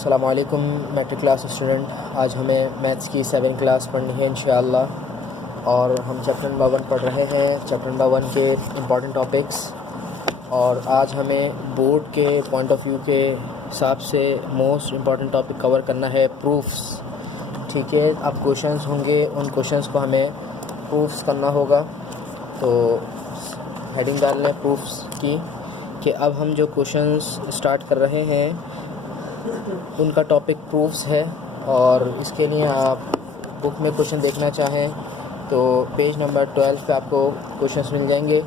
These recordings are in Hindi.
अस्सलाम वालेकुम मैट्रिक क्लास स्टूडेंट। आज हमें मैथ्स की 7 क्लास पढ़नी है इंशाअल्लाह और हम चैप्टर नंबर 1 पढ़ रहे हैं। चैप्टर नंबर 1 के इम्पॉर्टेंट टॉपिक्स और आज हमें बोर्ड के पॉइंट ऑफ व्यू के हिसाब से मोस्ट इम्पॉर्टेंट टॉपिक कवर करना है प्रूफ्स। ठीक है, अब क्वेश्चंस होंगे, उन क्वेश्चंस को हमें प्रूफ्स करना होगा। तो हेडिंग डाल लें प्रूफ्स की कि अब हम जो क्वेश्चंस स्टार्ट कर रहे हैं उनका टॉपिक प्रूफ्स है। और इसके लिए आप बुक में क्वेश्चन देखना चाहें तो पेज नंबर 12 पे आपको क्वेश्चंस मिल जाएंगे,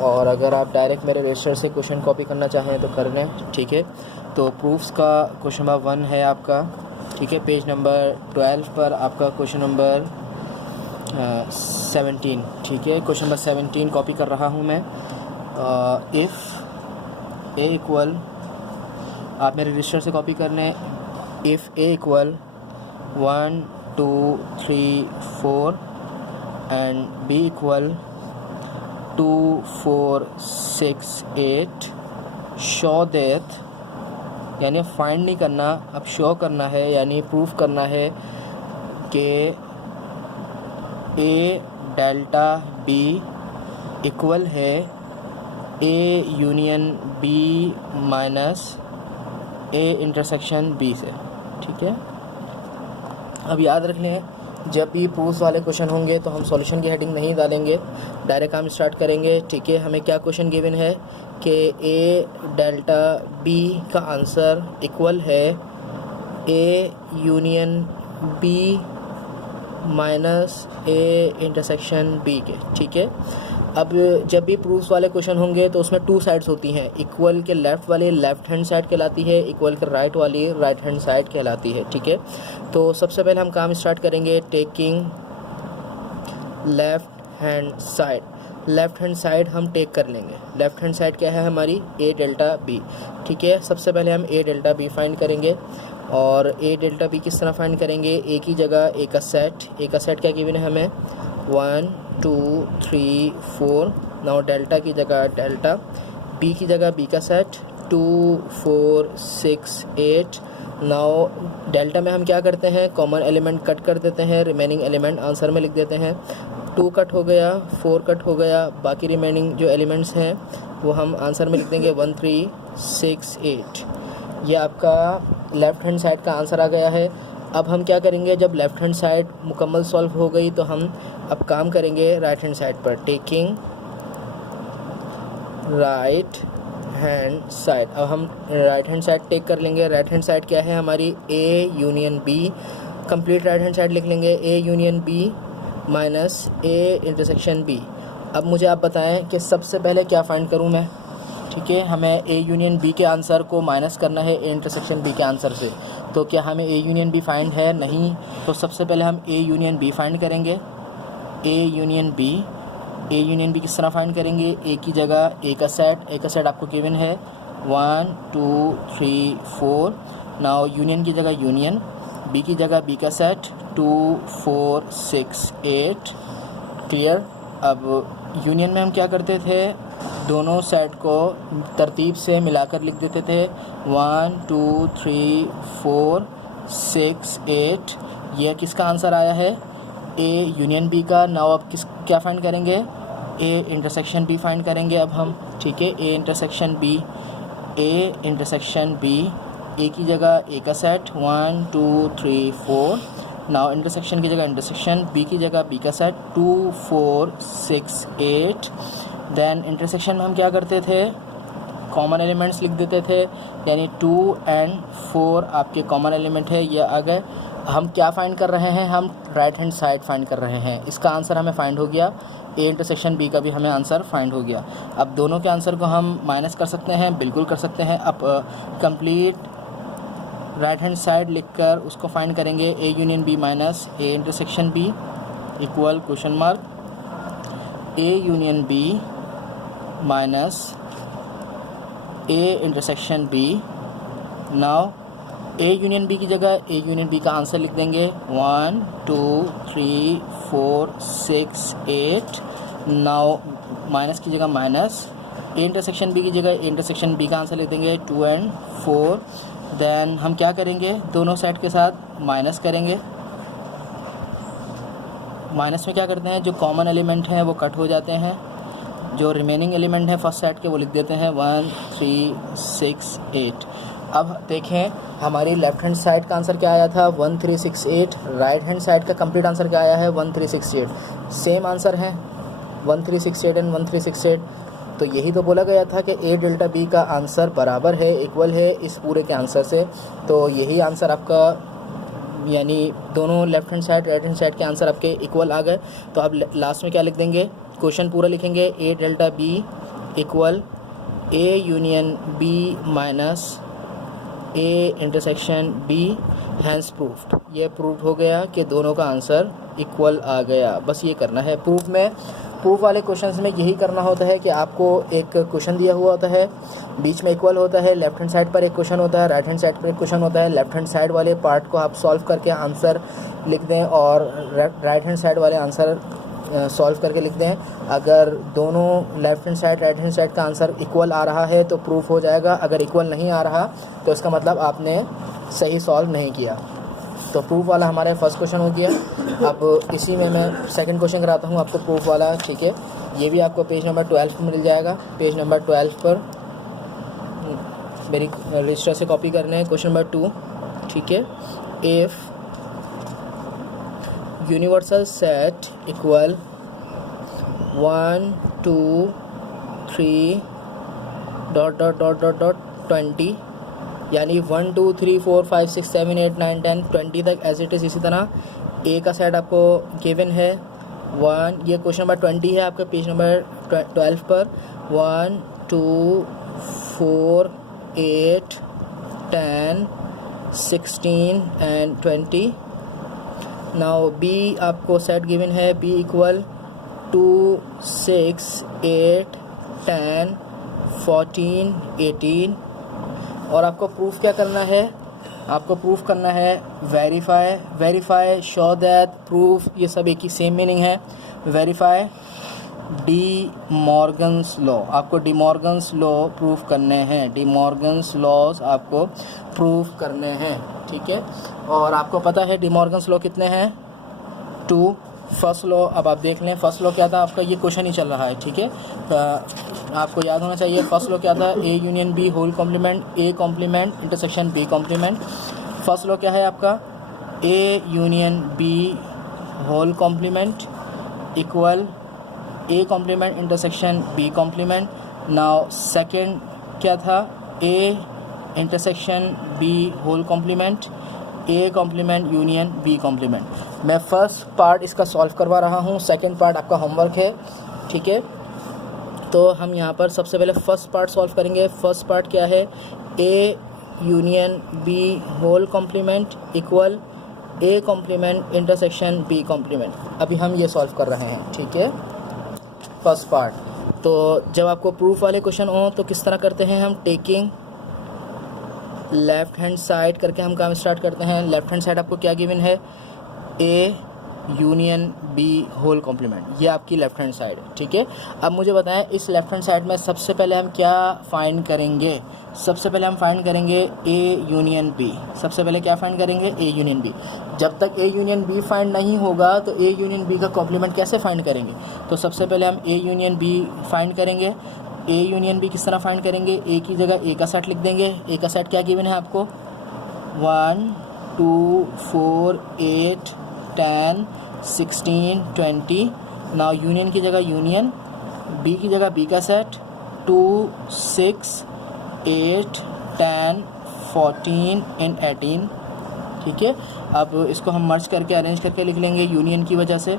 और अगर आप डायरेक्ट मेरे रजिस्टर से क्वेश्चन कॉपी करना चाहें तो कर लें। ठीक है, तो प्रूफ्स का क्वेश्चन नंबर 1 है आपका। ठीक है, पेज नंबर 12 पर आपका क्वेश्चन नंबर 17। ठीक है, क्वेश्चन नंबर 17 कॉपी कर रहा हूँ मैं। इफ़ ए इक्वल, आप मेरे रजिस्टर से कॉपी कर लें। If A equal 1 2 3 4 and B equal 2 4 6 8 show that, यानी फाइंड नहीं करना, अब शो करना है, यानी प्रूफ करना है कि ए डेल्टा बी इक्वल है A union B minus A intersection B से। ठीक है, अब याद रख लें, जब भी प्रूफ वाले क्वेश्चन होंगे तो हम सॉल्यूशन की हेडिंग नहीं डालेंगे, डायरेक्ट हम स्टार्ट करेंगे। ठीक है, हमें क्या क्वेश्चन गिवन है कि ए डेल्टा बी का आंसर इक्वल है A union B minus A intersection B के। ठीक है, अब जब भी प्रूफ्स वाले क्वेश्चन होंगे तो उसमें 2 साइड्स होती हैं। इक्वल के लेफ़्ट वाली लेफ़्ट हैंड साइड कहलाती है, इक्वल के राइट वाली राइट हैंड साइड कहलाती है। ठीक है, तो सबसे पहले हम काम स्टार्ट करेंगे taking left hand side. Left hand side हम टेक कर लेंगे। लेफ़्ट हैंड साइड क्या है हमारी, ए डेल्टा बी। ठीक है, सबसे पहले हम ए डेल्टा बी फाइंड करेंगे। और ए डेल्टा बी किस तरह फाइंड करेंगे, ए की जगह ए का सेट क्या गिवन है हमें 1 2 3 4। नाउ डेल्टा की जगह डेल्टा, बी की जगह बी का सेट 2 4 6 8। नाउ डेल्टा में हम क्या करते हैं, कॉमन एलिमेंट कट कर देते हैं, रिमेनिंग एलिमेंट आंसर में लिख देते हैं। 2 कट हो गया, 4 कट हो गया, बाकी रिमेनिंग जो एलिमेंट्स हैं वो हम आंसर में लिख देंगे 1 3 6 8। ये आपका लेफ़्ट हैंड साइड का आंसर आ गया है। अब हम क्या करेंगे, जब लेफ़्ट हैंड साइड मुकम्मल सॉल्व हो गई तो हम अब काम करेंगे राइट हैंड साइड पर। टेकिंग राइट हैंड साइड, अब हम राइट हैंड साइड टेक कर लेंगे। राइट हैंड साइड क्या है हमारी, A union B. Complete right hand side लिख लेंगे, A union B minus A intersection B. अब मुझे आप बताएं कि सबसे पहले क्या फाइंड करूं मैं। ठीक है, हमें ए यूनियन बी के आंसर को माइनस करना है ए इंटरसेक्शन बी के आंसर से। तो क्या हमें ए यूनियन बी फाइंड है, नहीं। तो सबसे पहले हम ए यूनियन बी फाइंड करेंगे। ए यूनियन बी किस तरह फाइंड करेंगे, ए की जगह ए का सेट आपको गिवन है 1 2 3 4। नाउ यूनियन की जगह यूनियन, बी की जगह बी का सेट 2 4 6 8। क्लियर। अब यूनियन में हम क्या करते थे, दोनों सेट को तरतीब से मिलाकर लिख देते थे 1 2 3 4 6 8। यह किसका आंसर आया है, ए यूनियन बी का। नाउ अब क्या फाइंड करेंगे, ए इंटरसेक्शन बी फाइंड करेंगे अब हम। ठीक है, ए इंटरसेक्शन बी, ए की जगह ए का सेट 1 2 3 4। नाउ इंटरसेक्शन की जगह इंटरसेक्शन, बी की जगह बी का सेट 2 4 6 8। देन इंटरसेक्शन में हम क्या करते थे, कॉमन एलिमेंट्स लिख देते थे, यानी 2 और 4 आपके कॉमन एलिमेंट है, ये आ गए। हम क्या फाइंड कर रहे हैं, हम राइट हैंड साइड फाइंड कर रहे हैं। इसका आंसर हमें फाइंड हो गया, ए इंटरसेक्शन बी का भी हमें आंसर फाइंड हो गया। अब दोनों के आंसर को हम माइनस कर सकते हैं, बिल्कुल कर सकते हैं। अब कंप्लीट राइट हैंड साइड लिखकर उसको फाइंड करेंगे, A union B minus A intersection B equal question mark A union B minus A intersection B. Now A union B की जगह ए यूनियन बी का आंसर लिख देंगे 1 2 3 4 6 8। नाउ माइनस की जगह माइनस, ए इंटरसेक्शन बी की जगह ए इंटरसेक्शन बी का आंसर लिख देंगे 2 और 4। देन हम क्या करेंगे, दोनों साइड के साथ माइनस करेंगे। माइनस में क्या करते हैं, जो कॉमन एलिमेंट हैं वो कट हो जाते हैं, जो रिमेनिंग एलिमेंट हैं फर्स्ट साइड के वो लिख देते हैं 1 3 6 8। अब देखें हमारी लेफ्ट हैंड साइड का आंसर क्या आया था 1368, राइट हैंड साइड का कंप्लीट आंसर क्या आया है 1368। सेम आंसर है 1368 एंड 1368। तो यही तो बोला गया था कि ए डेल्टा बी का आंसर बराबर है, इक्वल है इस पूरे के आंसर से। तो यही आंसर आपका, यानी दोनों left hand side right hand side के आंसर आपके इक्वल आ गए। तो अब लास्ट में क्या लिख देंगे, क्वेश्चन पूरा लिखेंगे, A delta B equal A union B minus A intersection B, hence proofed. ये प्रूफ हो गया कि दोनों का आंसर इक्वल आ गया। बस ये करना है। प्रूफ वाले क्वेश्चंस में यही करना होता है कि आपको एक क्वेश्चन दिया हुआ होता है, बीच में इक्वल होता है, लेफ्ट हैंड साइड पर एक क्वेश्चन होता है, राइट हैंड साइड पर एक क्वेश्चन होता है। लेफ्ट हैंड साइड वाले पार्ट को आप सॉल्व करके आंसर लिख दें और राइट हैंड साइड वाले आंसर सॉल्व करके लिख दें। अगर दोनों left hand side right hand side का आंसर इक्वल आ रहा है तो प्रूफ हो जाएगा। अगर इक्वल नहीं आ रहा तो इसका मतलब आपने सही सॉल्व नहीं किया। तो प्रूफ वाला हमारा फर्स्ट क्वेश्चन हो गया। अब इसी में मैं सेकंड क्वेश्चन कराता हूँ आपको प्रूफ वाला, ठीक है। ये भी आपको पेज नंबर 12 पर मिल जाएगा। पेज नंबर 12 पर मेरी रजिस्टर से कॉपी करने हैं। क्वेश्चन नंबर 2, ठीक है। इफ़ यूनिवर्सल सेट इक्वल 1 2 3 ... 20, यानी 1 2 3 4 5 6 7 8 9 10 20 तक एज इट इज़। इसी तरह ए का सेट आपको गिवन है 1, ये क्वेश्चन नंबर 20 है आपके पेज नंबर 12 पर। 1 2 4 8 10 16 एंड 20। नाउ बी आपको सेट गिवन है, बी इक्वल 2 6 8 10 14 18। और आपको प्रूफ क्या करना है, आपको प्रूफ करना है वेरीफाई शो दैट, प्रूफ, ये सब एक ही सेम मीनिंग है। वेरीफाई डी मॉर्गन्स लॉ, आपको डी मॉर्गन्स लॉ प्रूफ करने हैं। डी मॉर्गन्स लॉज आपको प्रूफ करने हैं, ठीक है। और आपको पता है डी मॉर्गन्स लॉ कितने हैं, 2। फर्स्ट लॉ अब आप देख लें, फर्स्ट लॉ क्या था आपका, ये क्वेश्चन ही चल रहा है, ठीक है। आपको याद होना चाहिए फर्स्ट लॉ क्या था, A union B whole complement A complement intersection B complement. First law क्या है आपका, A union B whole complement equal A complement intersection B complement. Now second क्या था, A intersection B whole complement A complement union B complement. मैं फर्स्ट पार्ट इसका सॉल्व करवा रहा हूँ, सेकंड पार्ट आपका होमवर्क है, ठीक है। तो हम यहाँ पर सबसे पहले फर्स्ट पार्ट सॉल्व करेंगे। फर्स्ट पार्ट क्या है, A union B whole complement equal A complement intersection B complement. अभी हम ये सॉल्व कर रहे हैं, ठीक है, फर्स्ट पार्ट। तो जब आपको प्रूफ वाले क्वेश्चन हो तो किस तरह करते हैं हम, टेकिंग लेफ़्ट हैंड साइड करके हम काम स्टार्ट करते हैं। लेफ़्ट हैंड साइड आपको क्या गिवन है, A union B whole complement, ये आपकी लेफ़्ट हैंड साइड है, ठीक है। अब मुझे बताएं इस लेफ़्ट हैंड साइड में सबसे पहले हम क्या फाइंड करेंगे, सबसे पहले हम फाइंड करेंगे ए यूनियन बी। सबसे पहले क्या फाइंड करेंगे, ए यूनियन बी। जब तक ए यूनियन बी फाइंड नहीं होगा तो ए यूनियन बी का कॉम्प्लीमेंट कैसे फाइंड करेंगे। तो सबसे पहले हम ए यूनियन बी फाइंड करेंगे। ए यूनियन बी किस तरह फाइंड करेंगे, ए की जगह ए का सेट लिख देंगे। ए का सेट क्या गिवन है आपको, 1 2 4 8 10 16 20। नाउ यूनियन की जगह यूनियन, बी की जगह बी का सेट 2 6 8 10 14 एंड 18, ठीक है। अब इसको हम मर्ज करके अरेंज करके लिख लेंगे यूनियन की वजह से।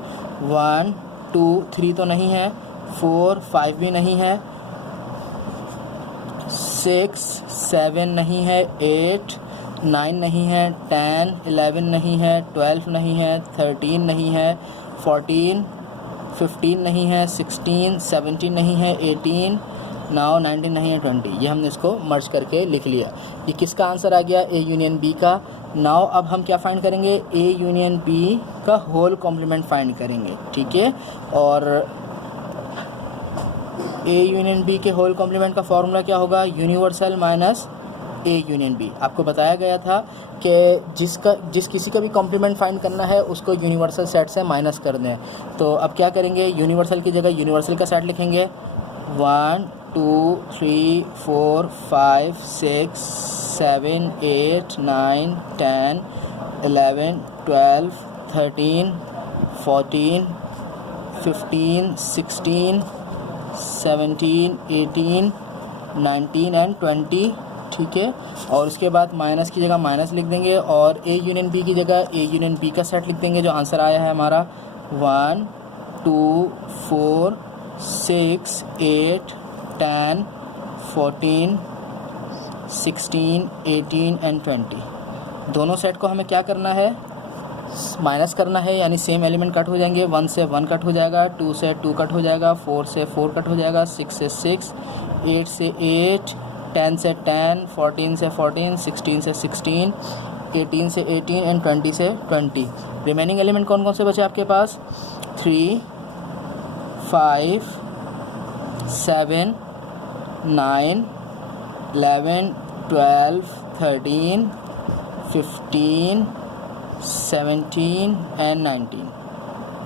1 2 3 तो नहीं है, 4 5 भी नहीं है, 6 7 नहीं है, 8 9 नहीं है, 10 11 नहीं है, 12 नहीं है, 13 नहीं है, 14 15 नहीं है, 16 17 नहीं है, 18 नाउ 19 नहीं है, 20। ये हमने इसको मर्ज करके लिख लिया। ये किसका आंसर आ गया, ए यूनियन बी का। नाउ अब हम क्या फाइंड करेंगे, ए यूनियन बी का होल कॉम्प्लीमेंट फाइंड करेंगे, ठीक है। और ए यूनियन बी के होल कॉम्प्लीमेंट का फॉर्मूला क्या होगा, universal minus A union B. आपको बताया गया था कि जिस किसी का भी कॉम्प्लीमेंट फाइंड करना है उसको यूनिवर्सल सेट से माइनस कर दें। तो अब क्या करेंगे, यूनिवर्सल की जगह यूनिवर्सल का सेट लिखेंगे 1 2 3 4 5 6 7 8 9 10 11 12 13 14 15 16 17 18 19 एंड 20। ठीक है, और उसके बाद माइनस की जगह माइनस लिख देंगे और ए यूनियन बी की जगह ए यूनियन बी का सेट लिख देंगे। जो आंसर आया है हमारा 1 2 4 6 8 10 14 16 18 एंड 20। दोनों सेट को हमें क्या करना है, माइनस करना है, यानी सेम एलिमेंट कट हो जाएंगे। 1 से 1 कट हो जाएगा, 2 से 2 कट हो जाएगा, 4 से 4 कट हो जाएगा, 6 से 6, 8 से 8, 10 से 10, 14 से 14, 16 से 16, 18 से 18 एंड 20 से 20। रिमेनिंग एलिमेंट कौन कौन से बचे आपके पास, 3 5 7 9 11 12 13 15 17 एंड 19।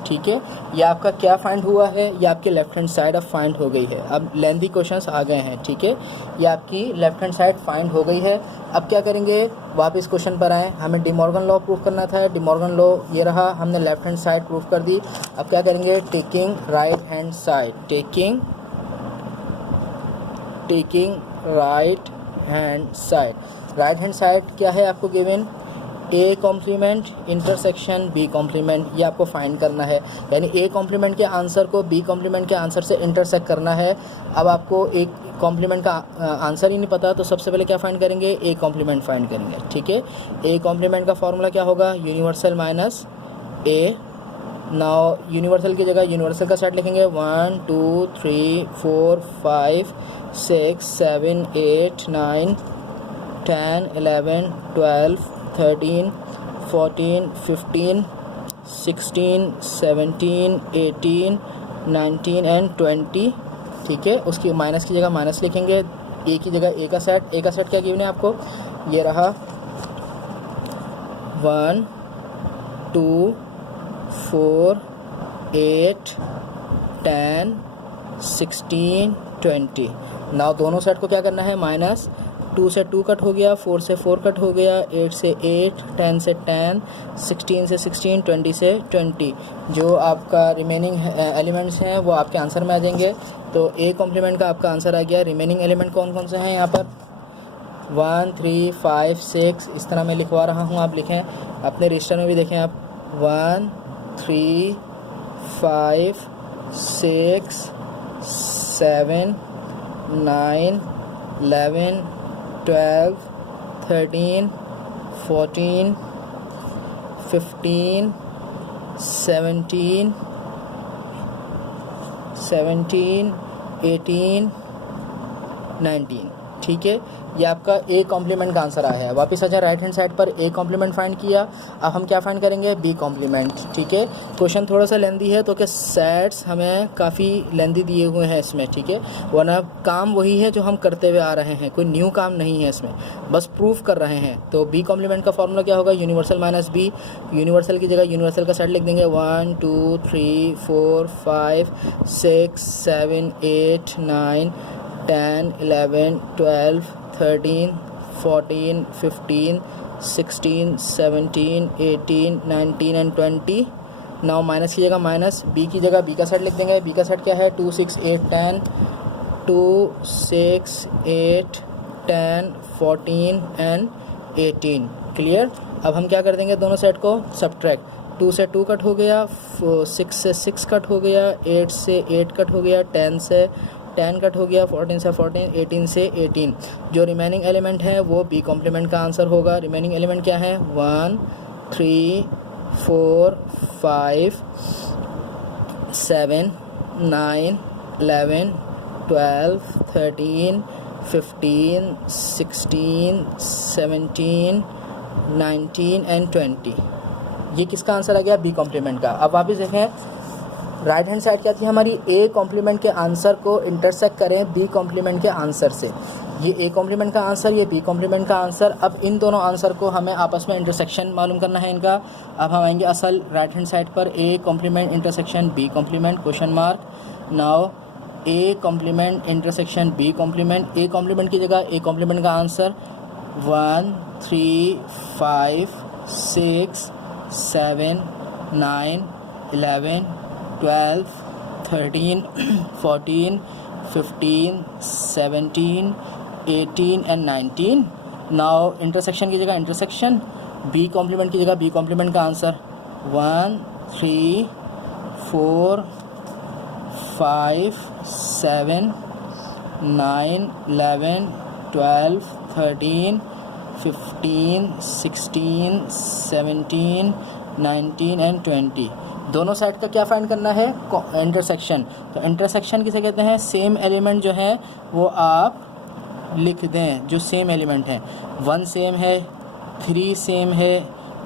ठीक है, ये आपका क्या फाइंड हुआ है, ये आपके लेफ्ट हैंड साइड अब फाइंड हो गई है। अब लेंथी क्वेश्चंस आ गए हैं। ठीक है, ये आपकी लेफ्ट हैंड साइड फाइंड हो गई है। अब क्या करेंगे, वापस क्वेश्चन पर आएँ। हमें डिमॉर्गन लॉ प्रूफ करना था। डिमॉर्गन लॉ ये रहा, हमने लेफ्ट हैंड साइड प्रूफ कर दी। अब क्या करेंगे, taking right hand side, taking right hand side. Right hand side क्या है आपको given, A complement intersection B complement, ये आपको फाइंड करना है। यानी ए कॉम्प्लीमेंट के आंसर को बी कॉम्प्लीमेंट के आंसर से इंटरसेक्ट करना है। अब आपको एक कॉम्प्लीमेंट का आंसर ही नहीं पता, तो सबसे पहले क्या फाइंड करेंगे, ए कॉम्प्लीमेंट फाइंड करेंगे। ठीक है, ए कॉम्प्लीमेंट का फॉर्मूला क्या होगा, यूनिवर्सल माइनस ए। नाउ यूनिवर्सल की जगह यूनिवर्सल का सेट लिखेंगे 1 2 3 4 5 6 7 8 9 10 11 12 13 14 15 16 17 18 19 एंड 20। ठीक है, उसकी माइनस की जगह माइनस लिखेंगे, ए की जगह ए का सेट। ए का सेट क्या गिवन है आपको, ये रहा 1 2 4 8 10 16 20। नाउ दोनों सेट को क्या करना है, माइनस। 2 से 2 कट हो गया, 4 से 4 कट हो गया, 8 से 8, 10 से 10, 16 से 16, 20 से 20। जो आपका रिमेनिंग एलिमेंट्स हैं वो आपके आंसर में आ जाएंगे। तो ए कॉम्प्लीमेंट का आपका आंसर आ गया। रिमेनिंग एलिमेंट कौन कौन से हैं यहाँ पर, 1 3 5 6, इस तरह मैं लिखवा रहा हूँ, आप लिखें अपने रजिस्टर में भी देखें आप। 1 3 5 6 7 9 11 12 13 14 15 17 18 19। ठीक है, ये आपका ए कॉम्प्लीमेंट का आंसर आया है। वापस आ जाए राइट हैंड साइड पर, ए कॉम्प्लीमेंट फाइंड किया। अब हम क्या फाइंड करेंगे, बी कॉम्प्लीमेंट। ठीक है, क्वेश्चन थोड़ा सा लेंदी है तो क्या सेट्स हमें काफ़ी लेंदी दिए हुए हैं इसमें। ठीक है, वरना काम वही है जो हम करते हुए आ रहे हैं, कोई न्यू काम नहीं है इसमें, बस प्रूफ कर रहे हैं। तो बी कॉम्प्लीमेंट का फॉर्मूला क्या होगा, यूनिवर्सल माइनस बी। यूनिवर्सल की जगह यूनिवर्सल का सेट लिख देंगे 1 2 3 4 5 6 7 8 9 10 11 12 13 14 15 16 17 18 19 एंड 20। नाउ माइनस की जगह माइनस, बी की जगह बी का सेट लिख देंगे। बी का सेट क्या है, 2 6 8 10, 2 6 8 10 14 एंड 18। क्लियर। अब हम क्या कर देंगे, दोनों सेट को सब्ट्रैक्ट। 2 से 2 कट हो गया, 6 से 6 कट हो गया, 8 से 8 कट हो गया, 10 से 10 कट हो गया, 14 से 14, 18 से 18। जो रिमेनिंग एलिमेंट है वो बी कॉम्प्लीमेंट का आंसर होगा। रिमेनिंग एलिमेंट क्या है, 1 3 4 5 7 9 11 12 13 15 16 17 19 एंड 20। ये किसका आंसर आ गया, बी कॉम्प्लीमेंट का। अब वापस देखें, राइट हैंड साइड क्या थी हमारी, ए कॉम्प्लीमेंट के आंसर को इंटरसेक्ट करें बी कॉम्प्लीमेंट के आंसर से। ये ए कॉम्प्लीमेंट का आंसर, ये बी कॉम्प्लीमेंट का आंसर। अब इन दोनों आंसर को हमें आपस में इंटरसेक्शन मालूम करना है इनका। अब हम आएंगे असल राइट हैंड साइड पर, A complement intersection B complement question mark. Now A complement intersection B complement, A complement की जगह ए कॉम्प्लीमेंट का आंसर 1 3 5 6 7 9 11 12 13 14 15 17 18 and 19। नाउ इंटरसेक्शन की जगह इंटरसेक्शन, बी कॉम्प्लीमेंट की जगह बी कॉम्प्लीमेंट का आंसर 1 3 4 5 7 9 11 12 13 15 16 17 19 एंड 20। दोनों साइड का क्या फाइंड करना है? इंटरसेक्शन। तो इंटरसेक्शन किसे कहते हैं? सेम एलिमेंट जो है वो आप लिख दें, जो सेम एलिमेंट हैं। 1 सेम है, 3 सेम है,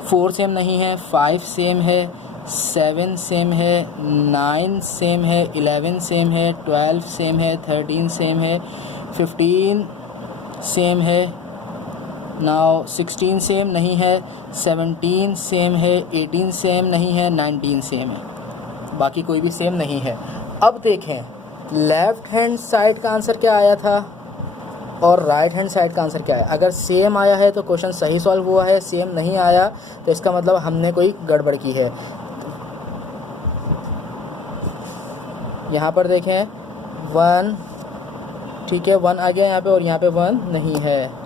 4 सेम नहीं है, 5 सेम है, 7 सेम है, 9 सेम है, 11 सेम है, 12 सेम है, 13 सेम है, 15 सेम है, नाउ 16 सेम नहीं है, 17 सेम है, 18 सेम नहीं है, 19 सेम है, बाकी कोई भी सेम नहीं है। अब देखें लेफ़्ट हैंड साइड का आंसर क्या आया था और राइट हैंड साइड का आंसर क्या है। अगर सेम आया है तो क्वेश्चन सही सॉल्व हुआ है, सेम नहीं आया तो इसका मतलब हमने कोई गड़बड़ की है। यहाँ पर देखें 1, ठीक है, 1 आ गया यहाँ पे और यहाँ पे 1 नहीं है।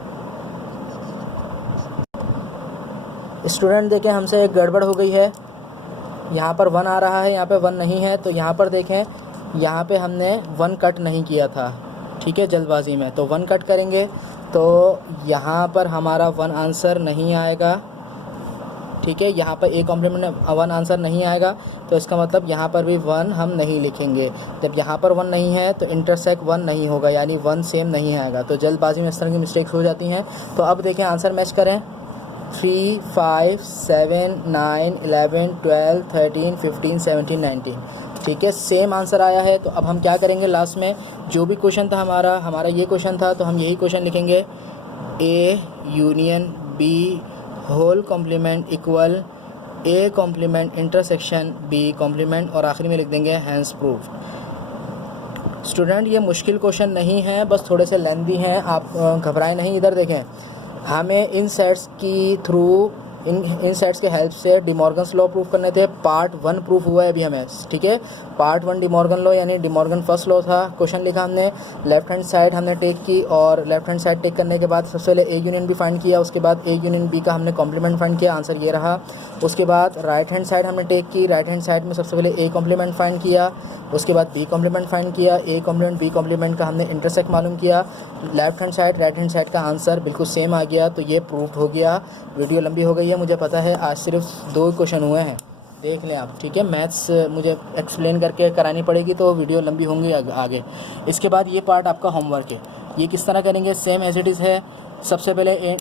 स्टूडेंट देखें हमसे एक गड़बड़ हो गई है, यहाँ पर 1 आ रहा है, यहाँ पे 1 नहीं है। तो यहाँ पर देखें, यहाँ पे हमने 1 कट नहीं किया था, ठीक है, जल्दबाजी में। तो 1 कट करेंगे तो यहाँ पर हमारा 1 आंसर नहीं आएगा, ठीक है। यहाँ पर ए कॉम्प्लीमेंट 1 आंसर नहीं आएगा तो इसका मतलब यहाँ पर भी 1 हम नहीं लिखेंगे। जब यहाँ पर 1 नहीं है तो इंटरसेक्ट 1 नहीं होगा, यानी 1 सेम नहीं आएगा। तो जल्दबाजी में इस तरह की मिस्टेक्स हो जाती हैं। तो अब देखें आंसर मैच करें, 3 5 7 9 11 12 13 15 17 19, ठीक है, सेम आंसर आया है। तो अब हम क्या करेंगे, लास्ट में जो भी क्वेश्चन था हमारा ये क्वेश्चन था, तो हम यही क्वेश्चन लिखेंगे, A union B whole complement equal A complement intersection B complement, और आखिरी में लिख देंगे हैंस प्रूफ। स्टूडेंट ये मुश्किल क्वेश्चन नहीं है, बस थोड़े से लेंथी हैं, आप घबराएं नहीं। इधर देखें, हमें इन सेट्स की थ्रू इन सेट्स के हेल्प से डिमॉर्गन्स लॉ प्रूफ करने थे। पार्ट 1 प्रूफ हुआ है अभी हमें, ठीक है। पार्ट 1 डिमॉर्गन लॉ यानी डिमॉर्गन फर्स्ट लॉ था। क्वेश्चन लिखा हमने, लेफ्ट हैंड साइड हमने टेक की और लेफ्ट हैंड साइड टेक करने के बाद सबसे पहले ए यूनियन बी फाइंड किया, उसके बाद ए यूनियन बी का हमने कॉम्प्लीमेंट फाइंड किया, आंसर ये रहा। उसके बाद राइट हैंड साइड हमने टेक की, राइट हैंड साइड में सबसे पहले ए कॉम्प्लीमेंट फाइंड किया, उसके बाद बी कॉम्प्लीमेंट फाइंड किया, ए कॉम्प्लीमेंट बी कॉम्प्लीमेंट का हमने इंटरसेक्ट मालूम किया। Left hand side right hand side का आंसर बिल्कुल सेम आ गया, तो ये प्रूफ हो गया। वीडियो लंबी हो गई है मुझे पता है, आज सिर्फ 2 क्वेश्चन हुए हैं, देख लें आप, ठीक है। मैथ्स मुझे एक्सप्लेन करके करानी पड़ेगी तो वीडियो लंबी होंगी आगे। इसके बाद ये पार्ट आपका होमवर्क है, ये किस तरह करेंगे, सेम एज इट इज़ है। सबसे पहले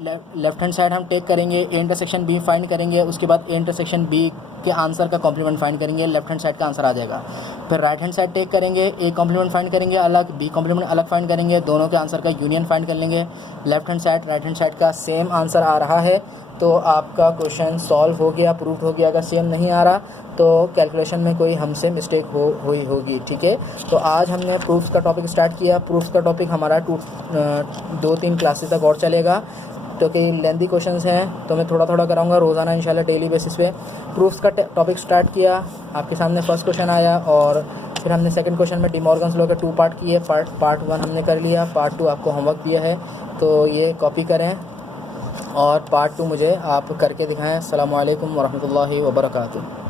लेफ्ट हैंड साइड हम टेक करेंगे, ए इंटरसेक्शन बी फाइंड करेंगे, उसके बाद ए इंटरसेक्शन बी के आंसर का कॉम्प्लीमेंट फाइंड करेंगे, लेफ्ट हैंड साइड का आंसर आ जाएगा। फिर राइट हैंड साइड टेक करेंगे, ए कॉम्प्लीमेंट फाइंड करेंगे अलग, बी कॉम्प्लीमेंट अलग फाइंड करेंगे, दोनों के आंसर का यूनियन फाइंड कर लेंगे। Left hand side right hand side का सेम आंसर आ रहा है तो आपका क्वेश्चन सॉल्व हो गया, प्रूफ हो गया। अगर सेम नहीं आ रहा तो कैलकुलेशन में कोई हमसे मिस्टेक हुई होगी, ठीक है। तो आज हमने प्रूफ्स का टॉपिक स्टार्ट किया। प्रूफ्स का टॉपिक हमारा 2-3 क्लासेस तक और चलेगा, तो कई लेंथी क्वेश्चंस हैं तो मैं थोड़ा थोड़ा कराऊंगा रोज़ाना इंशाल्लाह डेली बेसिस पे। प्रूफ्स का टॉपिक स्टार्ट किया, आपके सामने फर्स्ट क्वेश्चन आया और फिर हमने सेकंड क्वेश्चन में डिमॉर्गन्स लॉ के 2 पार्ट किए। पार्ट 1 हमने कर लिया, पार्ट 2 आपको होमवर्क दिया है तो ये कॉपी करें और पार्ट 2 मुझे आप करके दिखाएं। अस्सलामु अलैकुम वरहमतुल्लाहि वबरकातुहू।